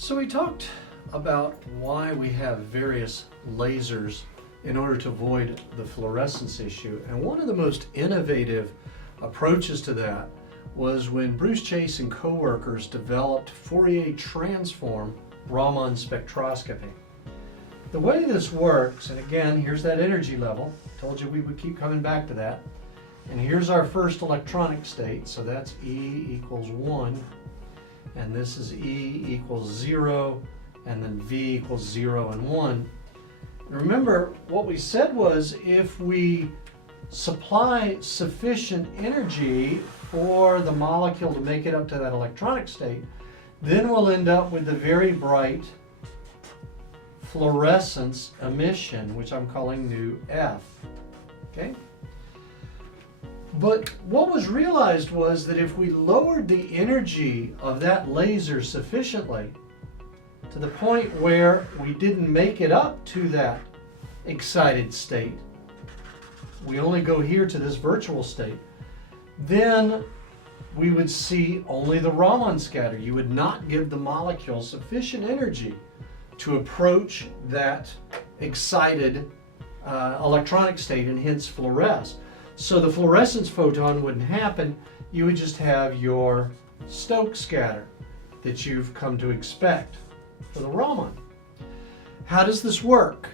So we talked about why we have various lasers in order to avoid the fluorescence issue, and one of the most innovative approaches to that was when Bruce Chase and co-workers developed Fourier transform Raman spectroscopy. The way this works, and again, here's that energy level. Told you we would keep coming back to that. And here's our first electronic state, so that's E equals 1, and this is E equals 0, and then V equals 0 and 1. Remember, what we said was if we supply sufficient energy for the molecule to make it up to that electronic state, then we'll end up with the very bright fluorescence emission, which I'm calling nu F. Okay? But what was realized was that if we lowered the energy of that laser sufficiently to the point where we didn't make it up to that excited state, we only go here to this virtual state, then we would see only the Raman scatter. You would not give the molecule sufficient energy to approach that excited electronic state and hence fluoresce. So the fluorescence photon wouldn't happen. You would just have your Stokes scatter that you've come to expect for the Raman. How does this work?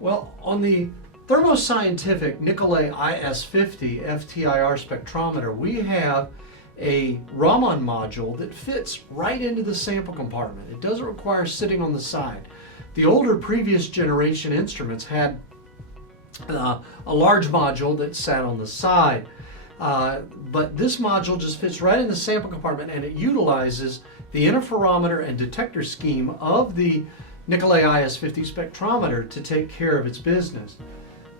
Well, on the Thermo Scientific Nicolay IS-50 FTIR spectrometer, we have a Raman module that fits right into the sample compartment. It doesn't require sitting on the side. The older previous generation instruments had a large module that sat on the side, but this module just fits right in the sample compartment, and it utilizes the interferometer and detector scheme of the Nicolay IS-50 spectrometer to take care of its business.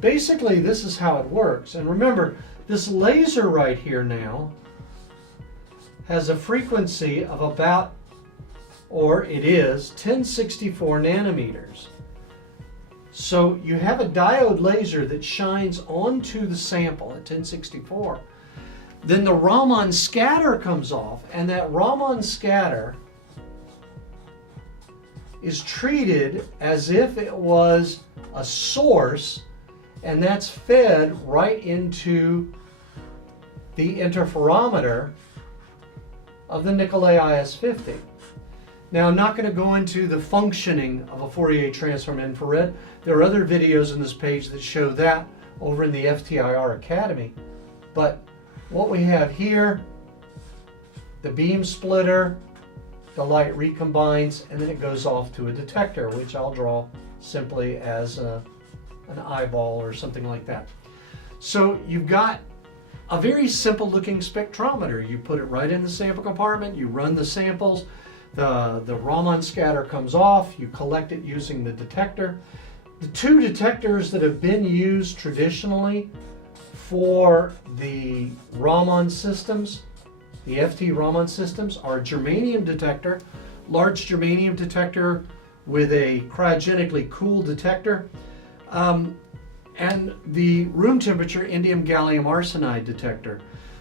Basically, this is how it works. And remember, this laser right here now has a frequency of about, or it is, 1064 nanometers. So you have a diode laser that shines onto the sample at 1064. Then the Raman scatter comes off, and that Raman scatter is treated as if it was a source, and that's fed right into the interferometer of the Nicolay IS-50. Now, I'm not going to go into the functioning of a Fourier transform infrared. There are other videos on this page that show that over in the FTIR Academy. But what we have here, the beam splitter, the light recombines, and then it goes off to a detector, which I'll draw simply as an eyeball or something like that. So you've got a very simple looking spectrometer. You put it right in the sample compartment, you run the samples, the Raman scatter comes off, you collect it using the detector. The two detectors that have been used traditionally for the Raman systems, the FT Raman systems, are a Germanium detector, large Germanium detector with a cryogenically cooled detector, and the room temperature indium gallium arsenide detector.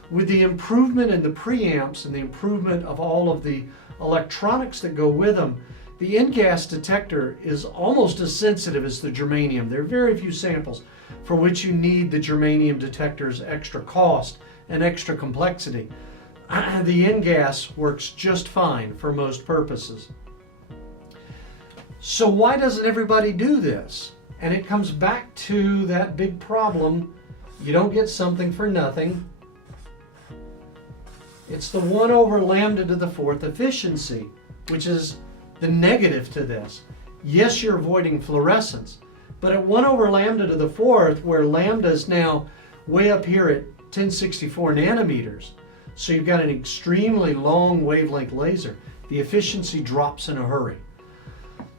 With the improvement in the preamps and the improvement of all of the electronics that go with them, the in-gas detector is almost as sensitive as the germanium. There are very few samples for which you need the germanium detector's extra cost and extra complexity. The in-gas works just fine for most purposes. So why doesn't everybody do this? And it comes back to that big problem. You don't get something for nothing. It's the 1 over lambda to the 4th efficiency, which is the negative to this. Yes, you're avoiding fluorescence, but at 1 over lambda to the 4th, where lambda is now way up here at 1064 nanometers, so you've got an extremely long wavelength laser, the efficiency drops in a hurry.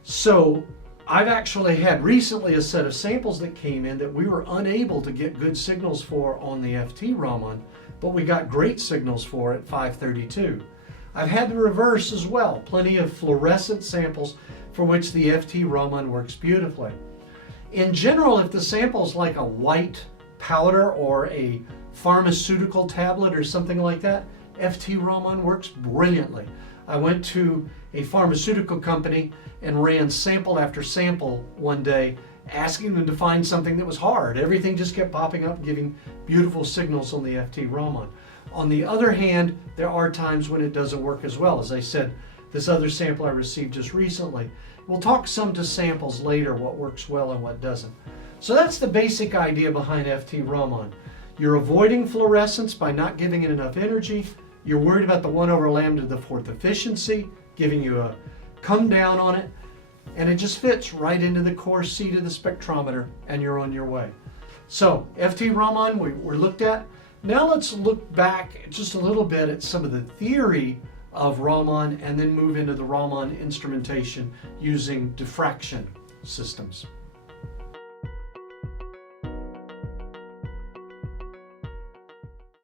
So I've actually had recently a set of samples that came in that we were unable to get good signals for on the FT Raman, but we got great signals for at 532. I've had the reverse as well, plenty of fluorescent samples for which the FT Raman works beautifully. In general, if the sample is like a white powder or a pharmaceutical tablet or something like that, FT Raman works brilliantly. I went to a pharmaceutical company and ran sample after sample one day, asking them to find something that was hard. Everything just kept popping up, giving beautiful signals on the FT Raman. On the other hand, there are times when it doesn't work as well. As I said, this other sample I received just recently. We'll talk some to samples later, what works well and what doesn't. So that's the basic idea behind FT Raman. You're avoiding fluorescence by not giving it enough energy. You're worried about the 1 over lambda to the 4th efficiency, giving you a come down on it, and it just fits right into the core seat of the spectrometer, and you're on your way. So FT Raman we looked at. Now let's look back just a little bit at some of the theory of Raman and then move into the Raman instrumentation using diffraction systems.